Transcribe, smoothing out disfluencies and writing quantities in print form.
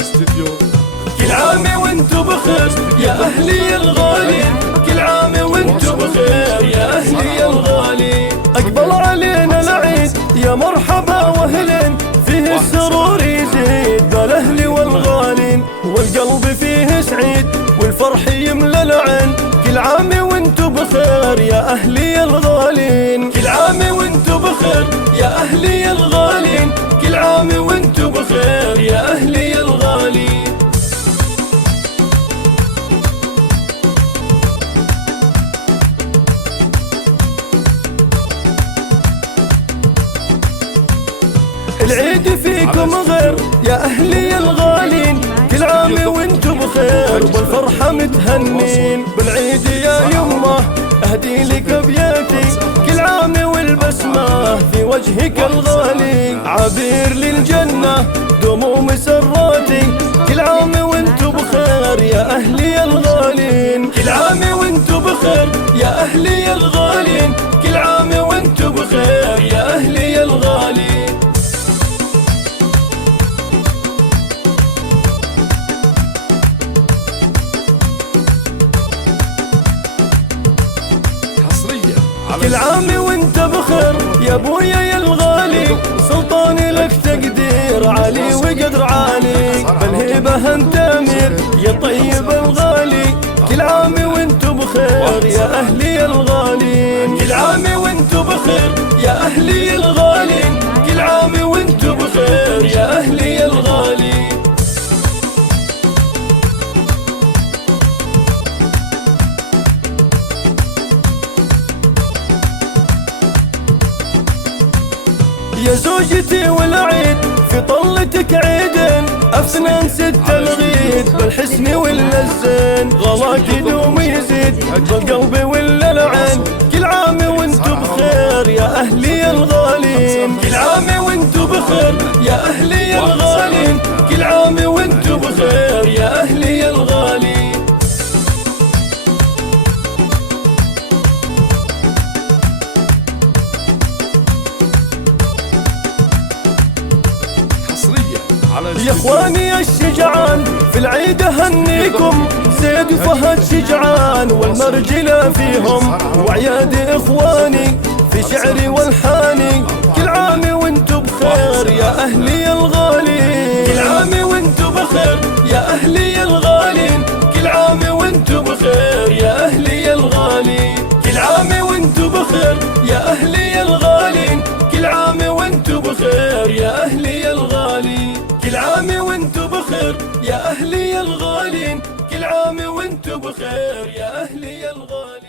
استديو. كل عام وانتو بخير يا أهلي الغالي، كل عام وانتو بخير يا أهلي الغالي. أقبل علينا العيد يا مرحبا وأهلين، فيه السرور يزيد بالأهل والغالين، والقلب فيه سعيد والفرح يملى العين. كل عام وانتو بخير يا أهلي الغالين، كل عام وانتو بخير يا أهلي الغالين، كل عام وانتو بخير يا أهلي الغالين. العيد فيكم غير يا أهلي الغالين، كل عام وانتو بخير والفرحة متهنين. بالعيد يا يمه أهدي لك أبياتي، كل عام والبسمة في وجهك الغالي. عبير للجنة دموم مسراتي، كل عام وانتو بخير يا أهلي الغالين، كل عام وانتو بخير يا أهلي الغالين، كل عام وانتو بخير يا أهلي الغالين. كل عام وانت بخير يا ابويا يا الغالي، سلطاني لك تقدير عالي وقدر عالي، بالهيبة انت امير يا طيب الغالي. كل عام وانت بخير يا اهلي الغالين، كل عام وانت بخير يا اهلي الغالين، كل عام وانت بخير يا اهلي الغالين. يا زوجتي والعيد في طلتك عيدين، أفنان ست الغيد بالحسن ولا الزين، غلاك يدوم يزيد بالقلب ولا العين. كل عام وانتو بخير يا أهلي الغالين، كل عام وانتو بخير يا أهلي الغالين، كل عام وانتو بخير يا أهلي الغالين. يا اخواني الشجعان في العيد اهنيكم، زيد وفهد شجعان والمرجله فيهم، وعياد اخواني في شعري والحاني. كل عام وانتو بخير يا اهلي الغالين، كل عام وانتو بخير يا اهلي الغالين، كل عام وانتو بخير يا اهلي الغالين، كل عام وانتو بخير يا اهلي الغالين، كل عام وانتو بخير يا اهلي الغالين، كل عام وانتو بخير يا أهلي الغالين، كل عام وانتو بخير يا أهلي الغالين.